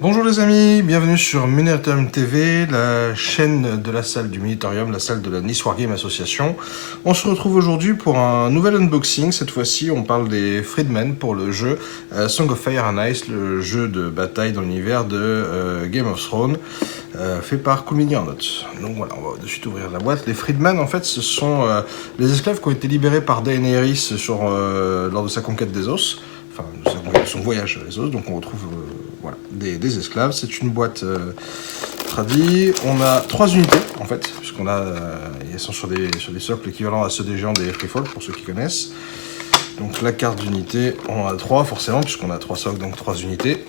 Bonjour les amis, bienvenue sur Minitorium TV, la chaîne de la salle du Minitorium, la salle de la Nice Wargame Association. On se retrouve aujourd'hui pour un nouvel unboxing. Cette fois-ci, on parle des Freedmen pour le jeu Song of Fire and Ice, le jeu de bataille dans l'univers de Game of Thrones, fait par Cool Mini Notes. Donc voilà, on va de suite ouvrir la boîte. Les Freedmen, en fait, ce sont les esclaves qui ont été libérés par Daenerys lors de sa conquête des os. Enfin, son voyage les os, donc on retrouve voilà, des esclaves. C'est une boîte tradie. On a 3 unités en fait, puisqu'on a, elles sont sur des socles équivalents à ceux des géants des Freefall, pour ceux qui connaissent. Donc la carte d'unité, on en a 3 forcément, puisqu'on a 3 socles, donc 3 unités.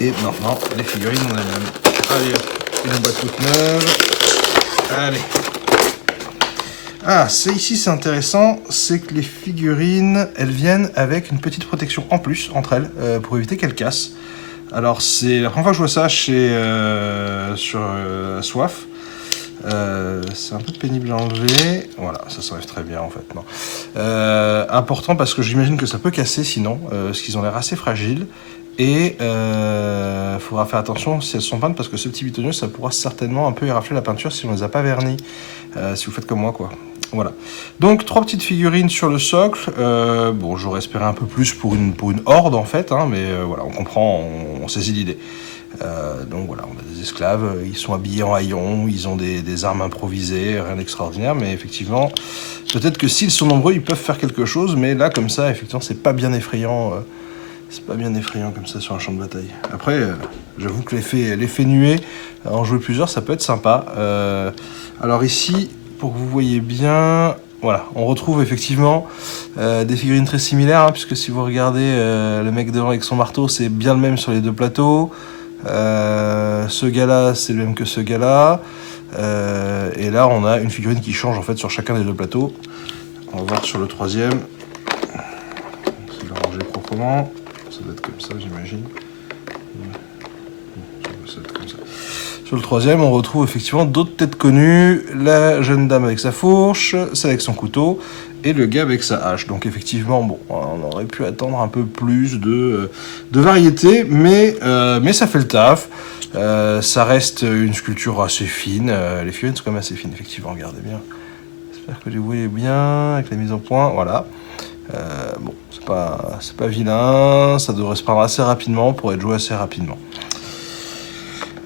Et maintenant, les figurines en elles-mêmes. Allez, une boîte toute neuve. Allez. Ah, ici c'est intéressant, c'est que les figurines, elles viennent avec une petite protection en plus entre elles, pour éviter qu'elles cassent. Alors c'est la première fois que je vois ça sur Soif. C'est un peu pénible à enlever. Voilà, ça s'enlève très bien en fait. Non. Important parce que j'imagine que ça peut casser sinon, parce qu'ils ont l'air assez fragiles. Et il faudra faire attention si elles sont peintes parce que ce petit bitonnier, ça pourra certainement un peu érafler la peinture si on ne les a pas vernis. Si vous faites comme moi, quoi. Voilà. Donc 3 petites figurines sur le socle. Bon, j'aurais espéré un peu plus pour une horde en fait, hein, mais voilà, on comprend, on saisit l'idée. Donc voilà, on a des esclaves, ils sont habillés en haillons, ils ont des armes improvisées, rien d'extraordinaire, mais effectivement, peut-être que s'ils sont nombreux, ils peuvent faire quelque chose, mais là, comme ça, effectivement, c'est pas bien effrayant. C'est pas bien effrayant comme ça sur un champ de bataille. Après, j'avoue que l'effet nuée, en jouer plusieurs, ça peut être sympa. Alors ici, pour que vous voyez bien, voilà, on retrouve effectivement des figurines très similaires, hein, puisque si vous regardez le mec devant avec son marteau, c'est bien le même sur les deux plateaux. Ce gars-là, c'est le même que ce gars-là. Et là, on a une figurine qui change en fait sur chacun des deux plateaux. On va voir sur le troisième. C'est de la ranger proprement. Ça doit être comme ça, j'imagine. Ça doit être comme ça. Sur le troisième, on retrouve effectivement d'autres têtes connues. La jeune dame avec sa fourche, celle avec son couteau, et le gars avec sa hache. Donc effectivement, bon, on aurait pu attendre un peu plus de variété, mais ça fait le taf. Ça reste une sculpture assez fine. Les figurines sont quand même assez fines, effectivement, regardez bien. J'espère que vous voyez bien, avec la mise en point, voilà. Bon, c'est pas vilain, ça devrait se prendre assez rapidement pour être joué assez rapidement.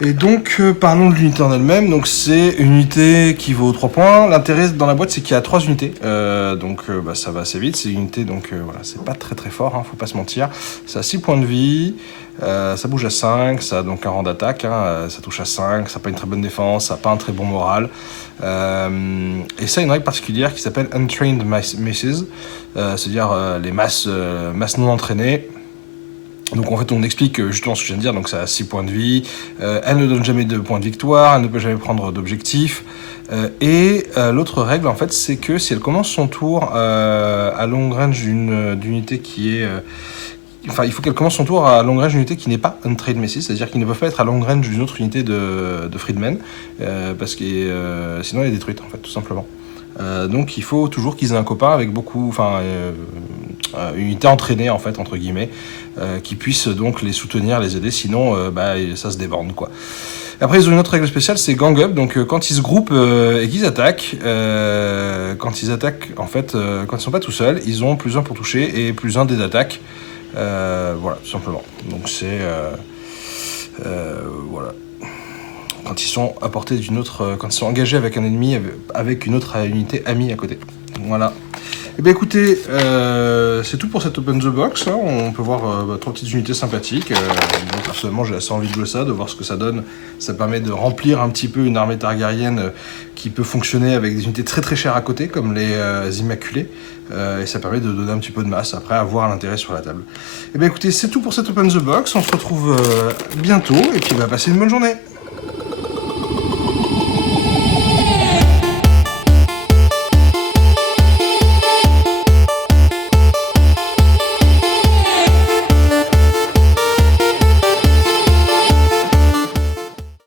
Et donc, parlons de l'unité en elle-même. Donc, c'est une unité qui vaut 3 points. L'intérêt dans la boîte, c'est qu'il y a 3 unités. Ça va assez vite. C'est une unité, donc voilà, c'est pas très très fort, hein, faut pas se mentir. Ça a 6 points de vie, ça bouge à 5, ça a donc un rang d'attaque, hein, ça touche à 5, ça n'a pas une très bonne défense, ça n'a pas un très bon moral. Et ça a une règle particulière qui s'appelle Untrained Masses, c'est-à-dire les masses non entraînées. Donc en fait on explique justement ce que je viens de dire, donc ça a 6 points de vie, elle ne donne jamais de points de victoire, elle ne peut jamais prendre d'objectif, et l'autre règle en fait c'est que si elle commence son tour à long range d'une unité qui est... Enfin, il faut qu'elle commence son tour à long range d'une unité qui n'est pas Untrained Messi, c'est-à-dire qu'ils ne peuvent pas être à long range d'une autre unité de Freedmen, parce que sinon elle est détruite en fait, tout simplement. Donc il faut toujours qu'ils aient un copain avec une unité entraînée en fait entre guillemets, qui puisse donc les soutenir, les aider, sinon ça se déborde quoi. Après ils ont une autre règle spéciale, c'est gang up, donc quand ils se groupent et qu'ils attaquent, en fait, quand ils sont pas tout seuls, ils ont +1 pour toucher et +1 des attaques, voilà tout simplement. Donc c'est voilà. Quand ils sont à portée d'une autre, quand ils sont engagés avec un ennemi, avec une autre unité amie à côté. Voilà. Eh bien écoutez, c'est tout pour cette Open the Box. Hein. On peut voir 3 petites unités sympathiques. Donc personnellement, j'ai assez envie de jouer ça, de voir ce que ça donne. Ça permet de remplir un petit peu une armée targaryenne qui peut fonctionner avec des unités très très chères à côté, comme les Immaculés. Et ça permet de donner un petit peu de masse, après avoir l'intérêt sur la table. Eh bien écoutez, c'est tout pour cette Open the Box. On se retrouve bientôt, et puis passez une bonne journée.